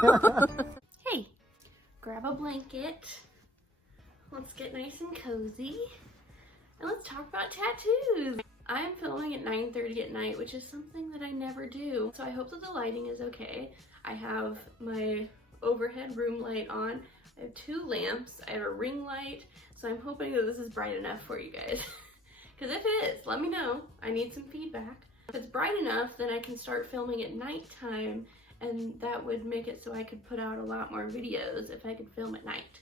Hey, grab a blanket. Let's get nice and cozy. And let's talk about tattoos. I'm filming at 9:30 at night, which is something that I never do. So I hope that the lighting is okay. I have my overhead room light on. I have 2 lamps. I have a ring light. So I'm hoping that this is bright enough for you guys. Because if it is, let me know. I need some feedback. If it's bright enough, then I can start filming at nighttime, and that would make it so I could put out a lot more videos if I could film at night.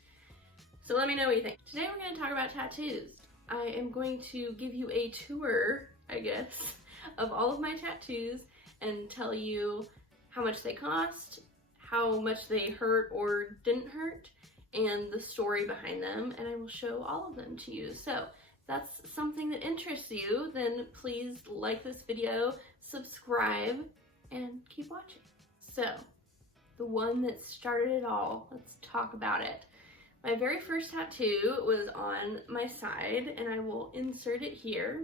So let me know what you think. Today we're going to talk about tattoos. I am going to give you a tour, I guess, of all of my tattoos and tell you how much they cost, how much they hurt or didn't hurt, and the story behind them, and I will show all of them to you. So if that's something that interests you, then please like this video, subscribe, and keep watching. So, the one that started it all, let's talk about it. My very first tattoo was on my side, and I will insert it here.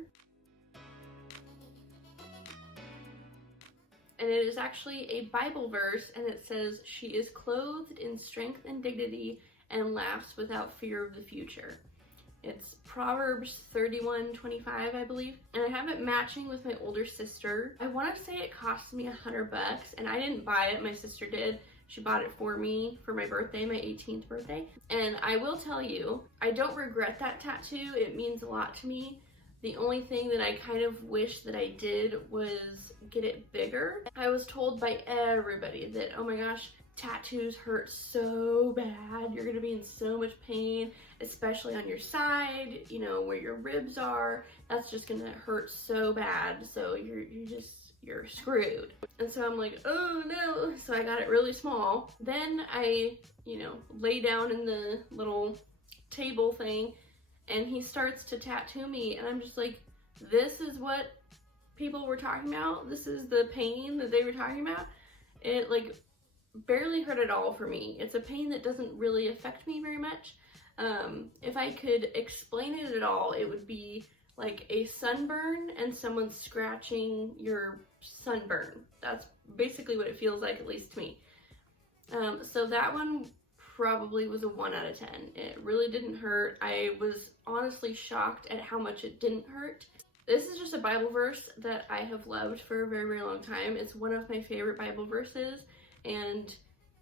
And it is actually a Bible verse, and it says, "She is clothed in strength and dignity and laughs without fear of the future." It's Proverbs 31:25, I believe. And I have it matching with my older sister. I want to say it cost me $100, and I didn't buy it, my sister did. She bought it for me for my birthday, my 18th birthday. And I will tell you, I don't regret that tattoo. It means a lot to me. The only thing that I kind of wish that I did was get it bigger. I was told by everybody that, oh my gosh, tattoos hurt so bad. You're gonna be in so much pain, especially on your side, you know, where your ribs are. That's just gonna hurt so bad. So you're screwed. And so I'm like, oh no. So I got it really small. Then I, lay down in the little table thing, and he starts to tattoo me, and I'm just like, this is what people were talking about? This is the pain that they were talking about? It like barely hurt at all for me. It's a pain that doesn't really affect me very much. If I could explain it at all, it would be like a sunburn and someone scratching your sunburn. That's basically what it feels like, at least to me. So that one probably was a 1 out of 10. It really didn't hurt. I was honestly shocked at how much it didn't hurt. This is just a Bible verse that I have loved for a very, very long time. It's one of my favorite Bible verses, and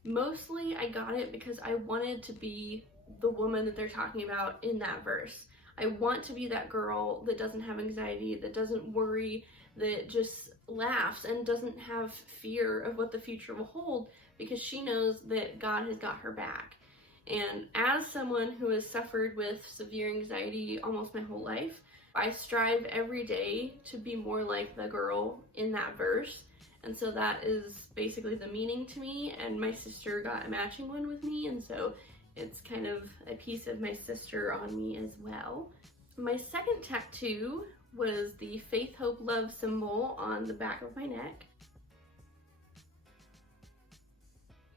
mostly I got it because I wanted to be the woman that they're talking about in that verse. I want to be that girl that doesn't have anxiety, that doesn't worry, that just laughs and doesn't have fear of what the future will hold, because she knows that God has got her back. And as someone who has suffered with severe anxiety almost my whole life, I strive every day to be more like the girl in that verse. And so that is basically the meaning to me, and my sister got a matching one with me, and so it's kind of a piece of my sister on me as well. My second tattoo was the faith, hope, love symbol on the back of my neck.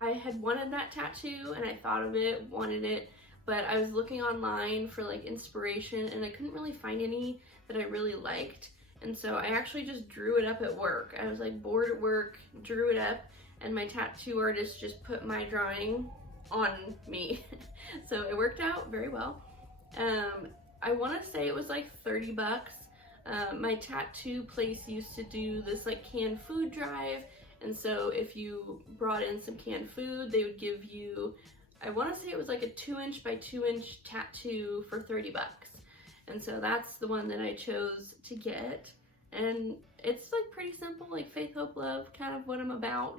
I had wanted that tattoo, and I thought of it, wanted it, but I was looking online for like inspiration, and I couldn't really find any that I really liked. And so I actually just drew it up at work. I was like bored at work, drew it up, and my tattoo artist just put my drawing on me. So it worked out very well. I want to say it was like $30. My tattoo place used to do this like canned food drive, and so if you brought in some canned food, they would give you, I want to say it was like a 2" by 2" tattoo for $30. And so that's the one that I chose to get. And it's like pretty simple, like faith, hope, love, kind of what I'm about,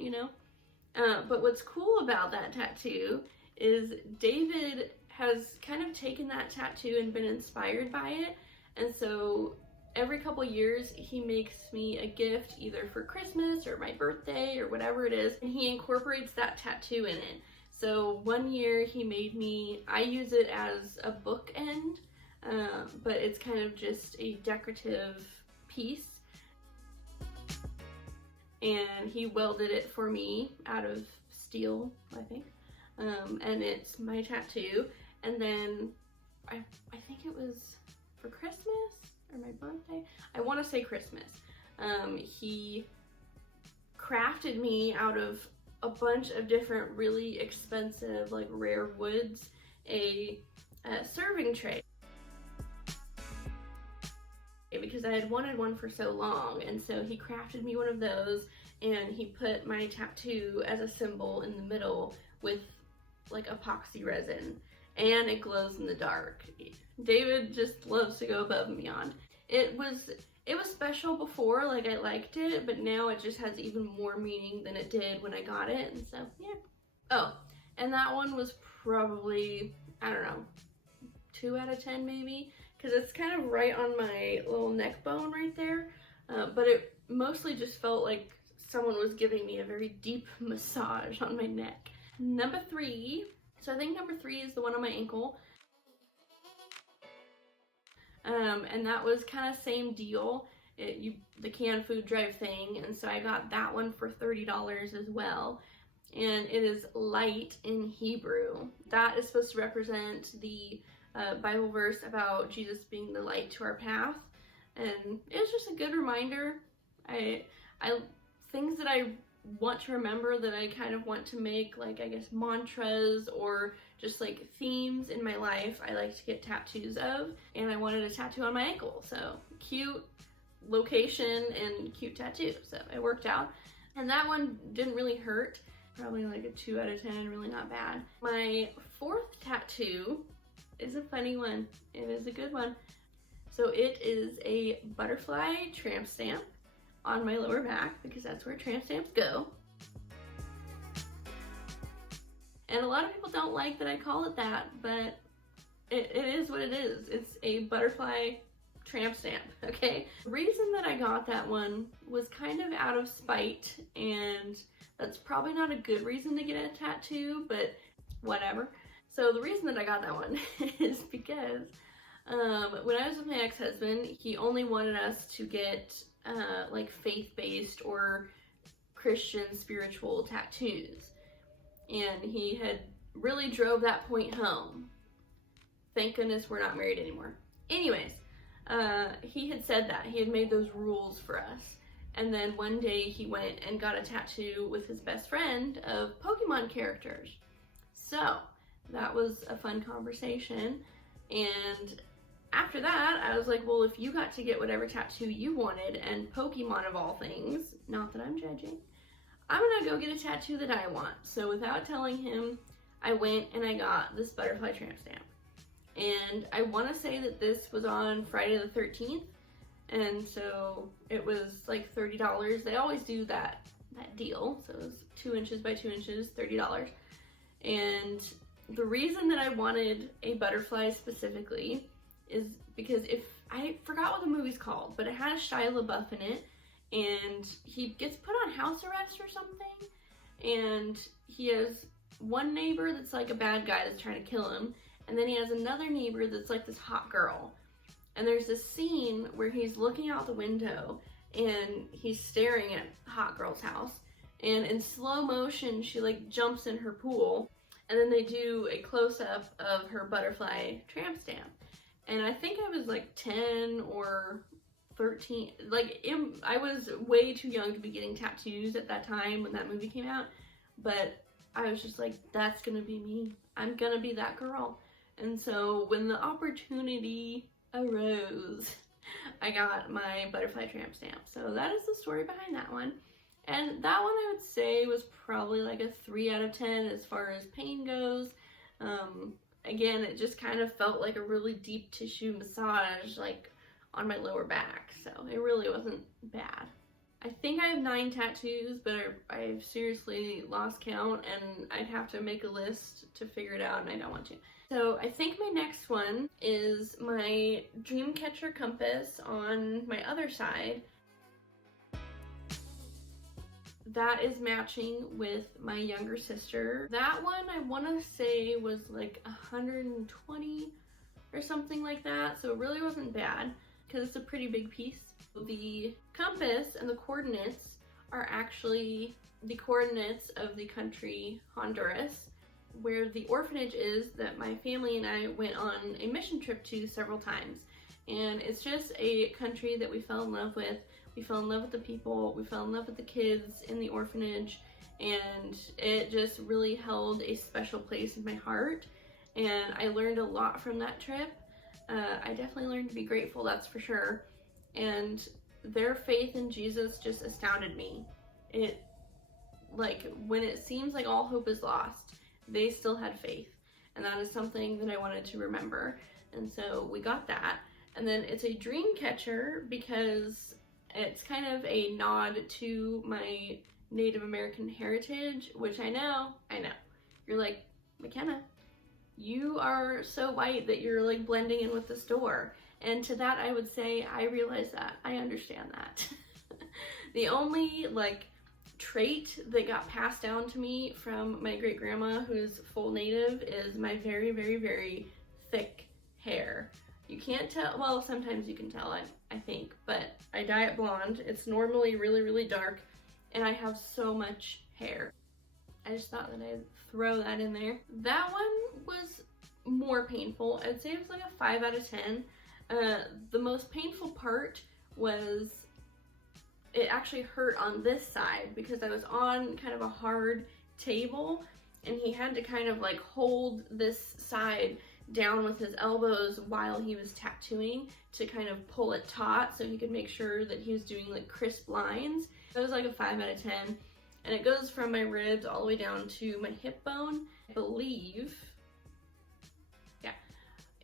But what's cool about that tattoo is David has kind of taken that tattoo and been inspired by it. And so every couple years he makes me a gift, either for Christmas or my birthday or whatever it is, and he incorporates that tattoo in it. So one year he made me, I use it as a bookend, but it's kind of just a decorative piece. And he welded it for me out of steel, I think. And it's my tattoo. And then I think it was for Christmas or my birthday. I want to say Christmas. He crafted me out of a bunch of different really expensive, like rare woods, a serving tray, because I had wanted one for so long, and so he crafted me one of those, and he put my tattoo as a symbol in the middle with like epoxy resin, and it glows in the dark. David just loves to go above and beyond. It was special before, like I liked it, but now it just has even more meaning than it did when I got it, and so yeah. Oh, and that one was probably, I don't know, 2 out of 10 maybe, because it's kind of right on my little neck bone right there, but it mostly just felt like someone was giving me a very deep massage on my neck. Number 3, so I think number 3 is the one on my ankle, and that was kind of same deal, the canned food drive thing, and so I got that one for $30 as well, and it is light in Hebrew. That is supposed to represent the Bible verse about Jesus being the light to our path, and it was just a good reminder. I things that I want to remember, that I kind of want to make, like, I guess, mantras or just like themes in my life, I like to get tattoos of, and I wanted a tattoo on my ankle, so cute location and cute tattoo, so it worked out. And that one didn't really hurt, probably like a 2 out of 10, really not bad. My 4th tattoo is a funny one. It is a good one. So it is a butterfly tramp stamp on my lower back, because that's where tramp stamps go. And a lot of people don't like that I call it that, but it is what it is. It's a butterfly tramp stamp, okay? The reason that I got that one was kind of out of spite, and that's probably not a good reason to get a tattoo, but whatever. So the reason that I got that one is because when I was with my ex-husband, he only wanted us to get like faith-based or Christian spiritual tattoos, and he had really drove that point home. Thank goodness we're not married anymore. Anyways, he had said that he had made those rules for us, and then one day he went and got a tattoo with his best friend of Pokemon characters. So that was a fun conversation, and after that, I was like, well, if you got to get whatever tattoo you wanted, and Pokemon of all things, not that I'm judging, I'm gonna go get a tattoo that I want. So without telling him, I went and I got this butterfly tramp stamp. And I want to say that this was on Friday the 13th, and so it was like $30. They always do that deal, so it was 2 inches by 2 inches, $30. And the reason that I wanted a butterfly specifically is because I forgot what the movie's called, but it had Shia LaBeouf in it, and he gets put on house arrest or something, and he has one neighbor that's like a bad guy that's trying to kill him, and then he has another neighbor that's like this hot girl. And there's this scene where he's looking out the window and he's staring at hot girl's house, and in slow motion she like jumps in her pool, and then they do a close-up of her butterfly tramp stamp. And I think I was like 10 or 13, like I was way too young to be getting tattoos at that time when that movie came out, but I was just like, that's gonna be me. I'm gonna be that girl. And so when the opportunity arose, I got my butterfly tramp stamp. So that is the story behind that one. And that one I would say was probably like a 3 out of 10 as far as pain goes. Again, it just kind of felt like a really deep tissue massage, like on my lower back. So it really wasn't bad. I think I have 9 tattoos, but I've seriously lost count, and I'd have to make a list to figure it out, and I don't want to. So I think my next one is my Dreamcatcher compass on my other side. That is matching with my younger sister. That one I want to say was like 120 or something like that, so it really wasn't bad because it's a pretty big piece. The compass and the coordinates are actually the coordinates of the country Honduras, where the orphanage is that my family and I went on a mission trip to several times. And it's just a country that we fell in love with. We fell in love with the people, we fell in love with the kids in the orphanage, and it just really held a special place in my heart, and I learned a lot from that trip. I definitely learned to be grateful, that's for sure, and their faith in Jesus just astounded me. It, like, when it seems like all hope is lost, they still had faith, and that is something that I wanted to remember. And so we got that. And then it's a dream catcher because it's kind of a nod to my Native American heritage, which I know. You're like, McKenna, you are so white that you're like blending in with the store. And to that I would say, I realize that. I understand that. The only like trait that got passed down to me from my great grandma, who's full Native, is my very, very, very thick hair. You can't tell, well, sometimes you can tell, I think, but I dye it blonde. It's normally really, really dark, and I have so much hair. I just thought that I'd throw that in there. That one was more painful. I'd say it was like a 5 out of 10. The most painful part was it actually hurt on this side because I was on kind of a hard table, and he had to kind of like hold this side down with his elbows while he was tattooing to kind of pull it taut so he could make sure that he was doing like crisp lines. It was like a 5 out of 10, and it goes from my ribs all the way down to my hip bone. I believe, yeah,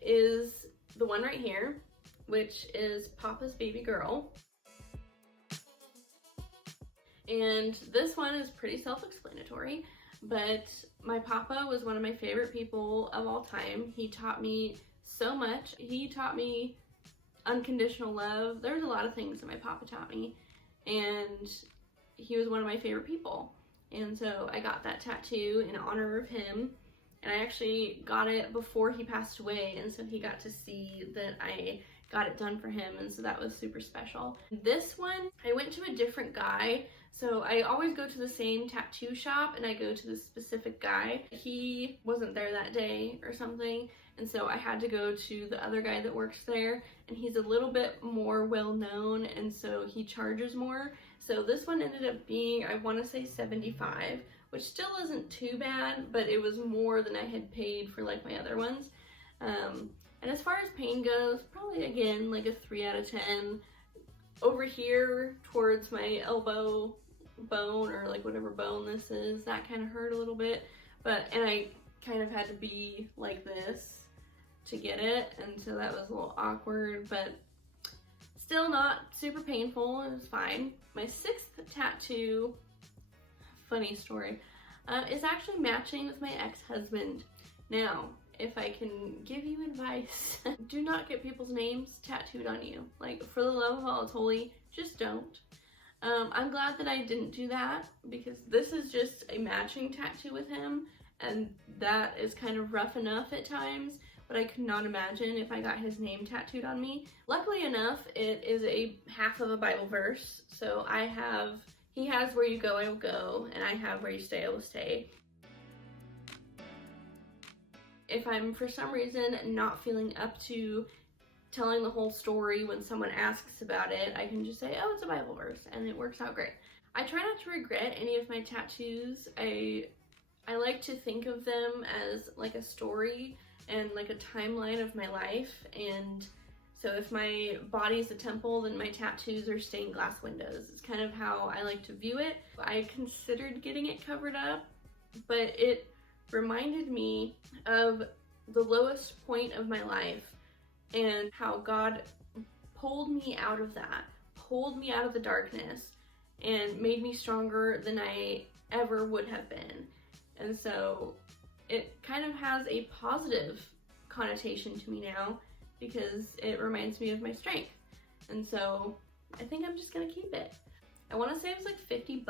is the one right here, which is Papa's baby girl. And this one is pretty self-explanatory, but my papa was one of my favorite people of all time. He taught me so much. He taught me unconditional love. There's a lot of things that my papa taught me, and he was one of my favorite people. And so I got that tattoo in honor of him, and I actually got it before he passed away, and so he got to see that I got it done for him, and so that was super special. This one, I went to a different guy. So I always go to the same tattoo shop, and I go to the specific guy. He wasn't there that day or something, and so I had to go to the other guy that works there, and he's a little bit more well known, and so he charges more. So this one ended up being, I want to say $75, which still isn't too bad, but it was more than I had paid for like my other ones. And as far as pain goes, probably again like a 3 out of 10. Over here towards my elbow bone, or like whatever bone this is, that kind of hurt a little bit, and I kind of had to be like this to get it, and so that was a little awkward, but still not super painful. It was fine. My 6th tattoo, funny story, is actually matching with my ex-husband. Now, if I can give you advice, do not get people's names tattooed on you. Like, for the love of all that's holy, just don't. I'm glad that I didn't do that, because this is just a matching tattoo with him, and that is kind of rough enough at times, but I could not imagine if I got his name tattooed on me. Luckily enough, it is a half of a Bible verse, so he has where you go, I will go, and I have where you stay, I will stay. If I'm for some reason not feeling up to telling the whole story when someone asks about it, I can just say, oh, it's a Bible verse, and it works out great. I try not to regret any of my tattoos. I like to think of them as like a story and like a timeline of my life, and so if my body's a temple, then my tattoos are stained glass windows. It's kind of how I like to view it. I considered getting it covered up, but it reminded me of the lowest point of my life and how God pulled me out of that, pulled me out of the darkness, and made me stronger than I ever would have been. And so it kind of has a positive connotation to me now, because it reminds me of my strength. And so I think I'm just gonna keep it. I want to say it was like $50,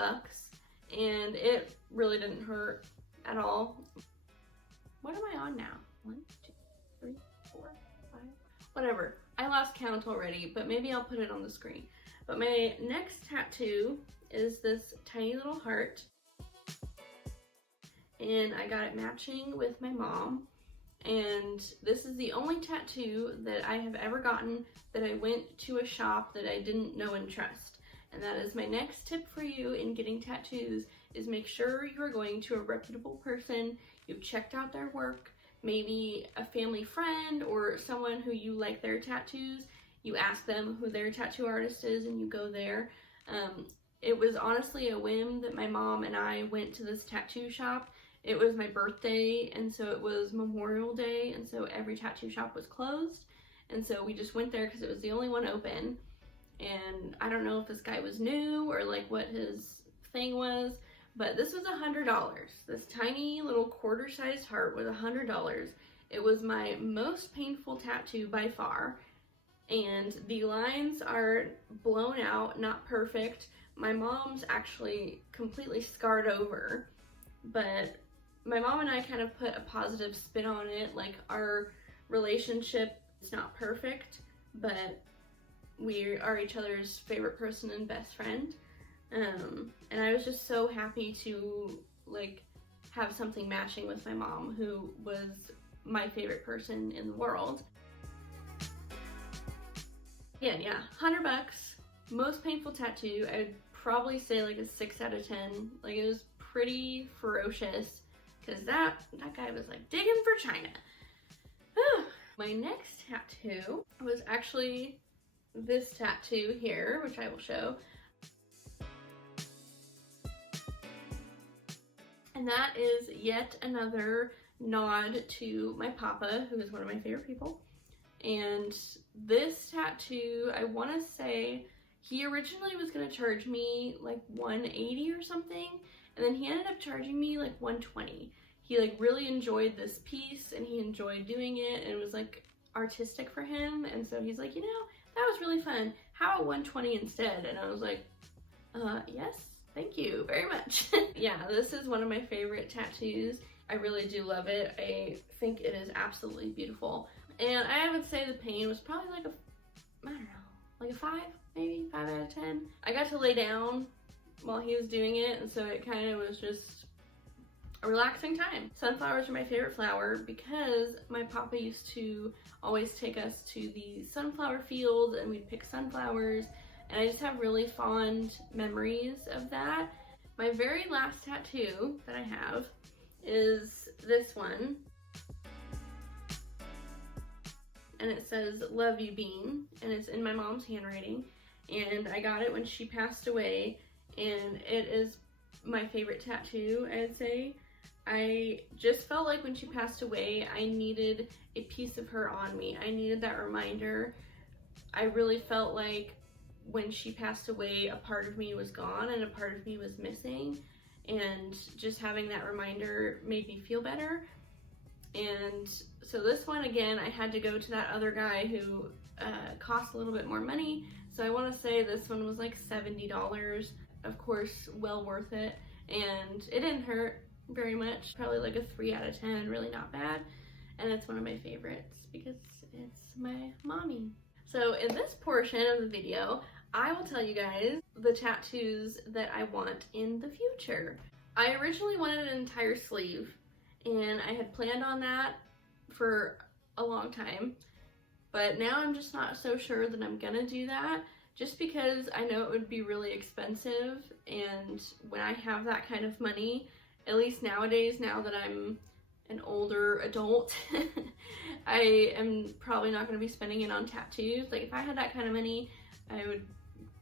and it really didn't hurt at all. What am I on now? 1, 2, 3, 4, 5, whatever. I lost count already, but maybe I'll put it on the screen. But my next tattoo is this tiny little heart, and I got it matching with my mom. And this is the only tattoo that I have ever gotten that I went to a shop that I didn't know and trust. And that is my next tip for you in getting tattoos, is make sure you are going to a reputable person, you've checked out their work, maybe a family friend or someone who you like their tattoos. You ask them who their tattoo artist is and you go there. It was honestly a whim that my mom and I went to this tattoo shop. It was my birthday, and so it was Memorial Day, and so every tattoo shop was closed. And so we just went there because it was the only one open. And I don't know if this guy was new or like what his thing was, but this was $100. This tiny little quarter-sized heart was $100. It was my most painful tattoo by far. And the lines are blown out, not perfect. My mom's actually completely scarred over, but my mom and I kind of put a positive spin on it. Like, our relationship is not perfect, but we are each other's favorite person and best friend. And I was just so happy to like have something matching with my mom, who was my favorite person in the world. Again, yeah, $100, most painful tattoo. I would probably say like a 6 out of 10. Like, it was pretty ferocious because that guy was like digging for China. My next tattoo was actually this tattoo here, which I will show. And that is yet another nod to my papa, who is one of my favorite people. And this tattoo, I want to say, he originally was going to charge me like $180 or something, and then he ended up charging me like $120. He like really enjoyed this piece and he enjoyed doing it, and it was like artistic for him, and so he's like, you know, that was really fun. How about $120 instead? And I was like, yes, thank you very much. Yeah, this is one of my favorite tattoos. I really do love it. I think it is absolutely beautiful. And I would say the pain was probably like a, I don't know, like a 5, maybe 5 out of 10. I got to lay down while he was doing it, and so it kind of was just a relaxing time. Sunflowers are my favorite flower because my papa used to always take us to the sunflower field and we'd pick sunflowers, and I just have really fond memories of that. My very last tattoo that I have is this one. And it says, "Love you, Bean," and it's in my mom's handwriting, and I got it when she passed away, and it is my favorite tattoo, I'd say. I just felt like when she passed away, I needed a piece of her on me. I needed that reminder. I really felt like when she passed away, a part of me was gone and a part of me was missing, and just having that reminder made me feel better. And so this one, again, I had to go to that other guy who cost a little bit more money. So I want to say this one was like $70. Of course, well worth it. And it didn't hurt very much. Probably like a 3 out of 10, really not bad. And it's one of my favorites because it's my mommy. So in this portion of the video, I will tell you guys the tattoos that I want in the future. I originally wanted an entire sleeve, and I had planned on that for a long time, but now I'm just not so sure that I'm gonna do that, just because I know it would be really expensive, and when I have that kind of money, at least nowadays, now that I'm an older adult, I am probably not gonna be spending it on tattoos. Like, if I had that kind of money, I would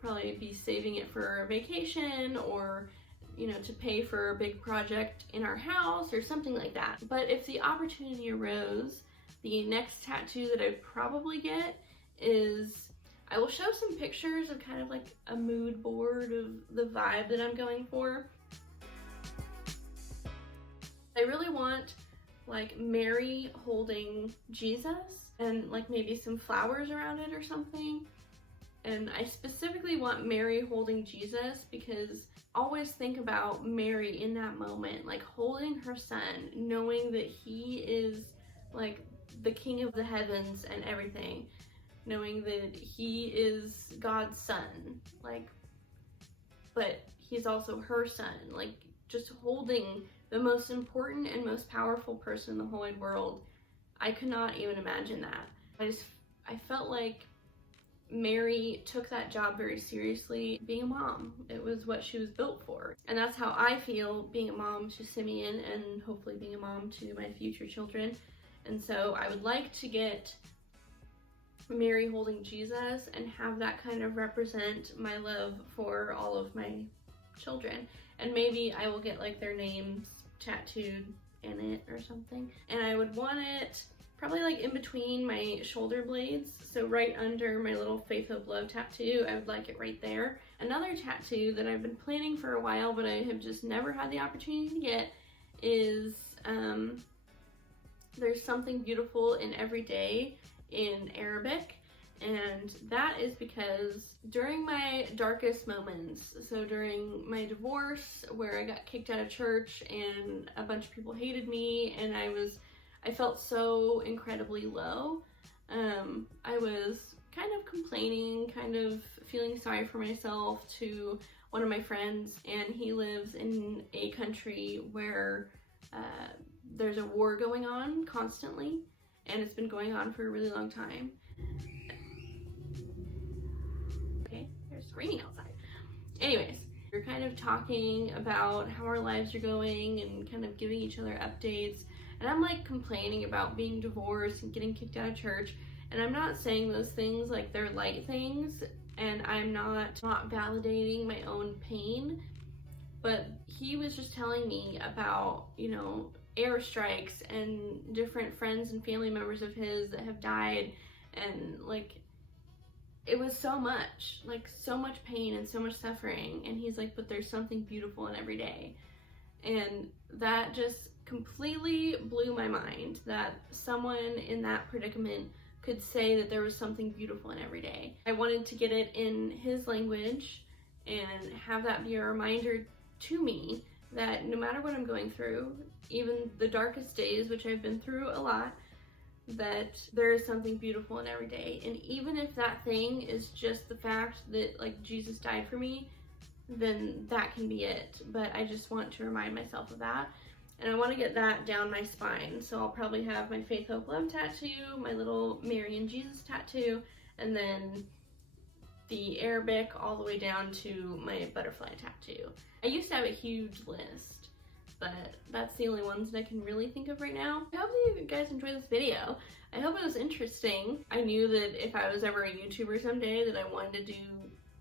probably be saving it for a vacation, or you know, to pay for a big project in our house or something like that. But if the opportunity arose, the next tattoo that I'd probably get is, I will show some pictures of kind of like a mood board of the vibe that I'm going for. I really want like Mary holding Jesus and like maybe some flowers around it or something. And I specifically want Mary holding Jesus because I always think about Mary in that moment, like holding her son, knowing that he is like the king of the heavens and everything, knowing that he is God's son, like, but he's also her son, like just holding the most important and most powerful person in the whole wide world. I could not even imagine that. I felt like Mary took that job very seriously, being a mom. It was what she was built for. And that's how I feel being a mom to Simeon, and hopefully being a mom to my future children. And so I would like to get Mary holding Jesus and have that kind of represent my love for all of my children. And maybe I will get like their names tattooed in it or something. And I would want it probably like in between my shoulder blades, so right under my little Faith, Hope, Love tattoo. I would like it right there. Another tattoo that I've been planning for a while but I have just never had the opportunity to get is there's something beautiful in every day in Arabic. And that is because during my darkest moments, so during my divorce where I got kicked out of church and a bunch of people hated me and I felt so incredibly low. I was kind of complaining, kind of feeling sorry for myself to one of my friends, and he lives in a country where there's a war going on constantly, and it's been going on for a really long time. Okay, they're screaming outside. Anyways, we're kind of talking about how our lives are going and kind of giving each other updates. And I'm like complaining about being divorced and getting kicked out of church. And I'm not saying those things like they're light things, and I'm not validating my own pain. But he was just telling me about, you know, airstrikes and different friends and family members of his that have died, and like it was so much pain and so much suffering. And he's like, but there's something beautiful in every day. And that just completely blew my mind that someone in that predicament could say that there was something beautiful in every day. I wanted to get it in his language and have that be a reminder to me that no matter what I'm going through, even the darkest days, which I've been through a lot, that there is something beautiful in every day. And even if that thing is just the fact that like Jesus died for me, then that can be it. But I just want to remind myself of that. And I want to get that down my spine. So I'll probably have my Faith, Hope, Love tattoo, my little Mary and Jesus tattoo, and then the Arabic all the way down to my butterfly tattoo. I used to have a huge list, but that's the only ones that I can really think of right now. I hope that you guys enjoyed this video. I hope it was interesting. I knew that if I was ever a YouTuber someday that I wanted to do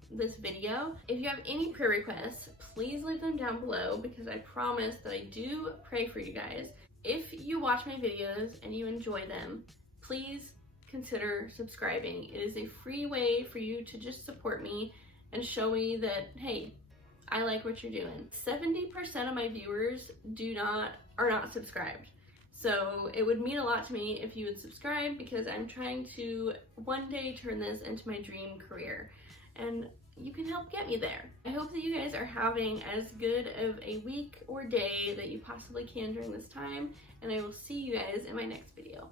this video. If you have any prayer requests, please leave them down below, because I promise that I do pray for you guys. If you watch my videos and you enjoy them, please consider subscribing. It is a free way for you to just support me and show me that, hey, I like what you're doing. 70% of my viewers are not subscribed. So it would mean a lot to me if you would subscribe, because I'm trying to one day turn this into my dream career. And you can help get me there. I hope that you guys are having as good of a week or day that you possibly can during this time, and I will see you guys in my next video.